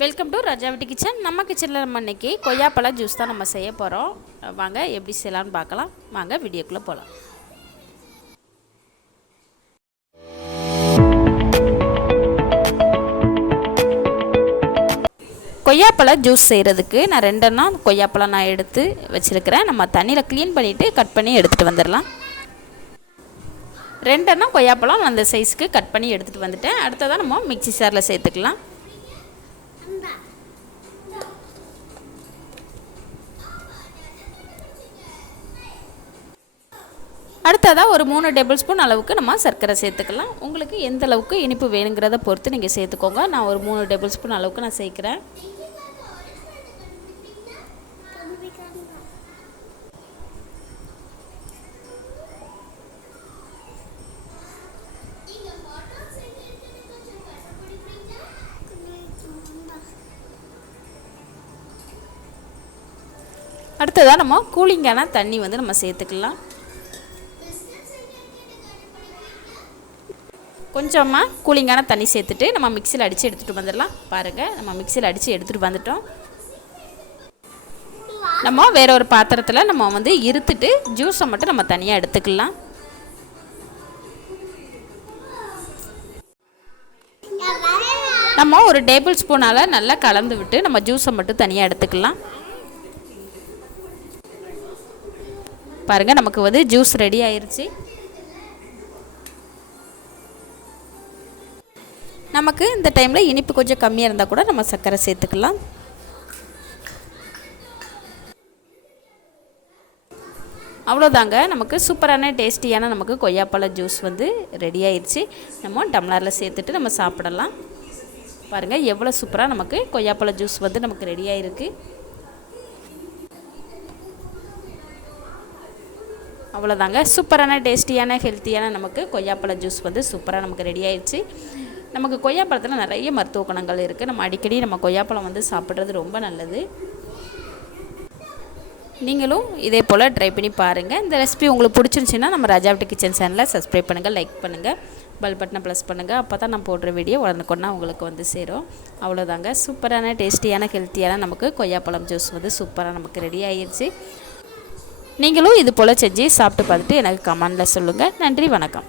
Welcome to ராஜாவட்டி kitchen நம்ம கிச்சனில் நம்ம இன்றைக்கி கொய்யாப்பழம் ஜூஸ் தான் நம்ம செய்ய போகிறோம் வாங்க எப்படி செய்யலாம்னு பார்க்கலாம். வாங்க வீடியோக்குள்ளே போகலாம் கொய்யாப்பழம் ஜூஸ் செய்கிறதுக்கு நான் ரெண்டெண்ணா கொய்யாப்பழம் நான் எடுத்து வச்சுருக்கிறேன். நம்ம தண்ணியில் க்ளீன் பண்ணிவிட்டு கட் பண்ணி எடுத்துகிட்டு வந்துடலாம். ரெண்டெண்ணா கொய்யாப்பழம் அந்த சைஸ்க்கு கட் பண்ணி எடுத்துகிட்டு வந்துட்டேன். அடுத்ததாக நம்ம மிக்சி சாரில் சேர்த்துக்கலாம். அடுத்ததாக ஒரு மூணு டேபிள் ஸ்பூன் அளவுக்கு நம்ம சர்க்கரை சேர்த்துக்கலாம். உங்களுக்கு எந்த அளவுக்கு இனிப்பு வேணுங்கிறத பொறுத்து நீங்கள் சேர்த்துக்கோங்க. நான் ஒரு மூணு டேபிள் ஸ்பூன் அளவுக்கு நான் சேர்க்குறேன். அடுத்ததாக நம்ம கூலிங்கான தண்ணி வந்து நம்ம சேர்த்துக்கலாம். கொஞ்சமாக கூலிங்கான தண்ணி சேர்த்துட்டு நம்ம மிக்சியில் அடித்து எடுத்துகிட்டு வந்துடலாம். பாருங்கள் நம்ம மிக்சியில் அடித்து எடுத்துகிட்டு வந்துட்டோம். நம்ம வேற ஒரு பாத்திரத்தில் நம்ம வந்து இருத்துட்டு ஜூஸை மட்டும் நம்ம தனியாக எடுத்துக்கலாம். நம்ம ஒரு டேபிள் ஸ்பூனால் நல்லா கலந்து விட்டு நம்ம ஜூஸை மட்டும் தனியாக எடுத்துக்கலாம். பாருங்கள் நமக்கு வந்து ஜூஸ் ரெடி ஆயிடுச்சு நமக்கு இந்த டைமில் இனிப்பு கொஞ்சம் கம்மியாக இருந்தால் கூட நம்ம சர்க்கரை சேர்த்துக்கலாம். அவ்வளோதாங்க நமக்கு சூப்பரான டேஸ்டியான நமக்கு கொய்யாப்பழ ஜூஸ் வந்து ரெடி ஆயிடுச்சு. நம்ம டம்ளரில் சேர்த்துட்டு நம்ம சாப்பிடலாம். பாருங்கள் எவ்வளோ சூப்பராக நமக்கு கொய்யாப்பழ ஜூஸ் வந்து நமக்கு ரெடி ஆகிருக்கு அவ்வளோதாங்க சூப்பரான டேஸ்டியான ஹெல்த்தியான நமக்கு கொய்யாப்பழ ஜூஸ் வந்து சூப்பராக நமக்கு ரெடி ஆயிடுச்சு. நமக்கு கொய்யாப்பழத்தில் நிறைய மருத்துவ குணங்கள் இருக்குது நம்ம அடிக்கடி நம்ம கொய்யாப்பழம் வந்து சாப்பிட்றது ரொம்ப நல்லது. நீங்களும் இதே போல் ட்ரை பண்ணி பாருங்கள் இந்த ரெசிபி உங்களுக்கு பிடிச்சிருந்துச்சின்னா நம்ம ராஜாவிட்டு கிச்சன் சேனலை சப்ஸ்கிரைப் பண்ணுங்கள் லைக் பண்ணுங்கள் பெல் பட்டனை ப்ளஸ் பண்ணுங்கள் அப்போ தான் நான் போடுற வீடியோ உடனுக்குன்னா உங்களுக்கு வந்து சேரும். அவ்வளோதாங்க சூப்பரான டேஸ்டியான ஹெல்த்தியான நமக்கு கொய்யாப்பழம் ஜூஸ் வந்து சூப்பராக நமக்கு ரெடி ஆயிடுச்சு நீங்களும் இது போல் செஞ்சு சாப்பிட்டு பார்த்துட்டு எனக்கு கமெண்டில் சொல்லுங்கள் நன்றி வணக்கம்.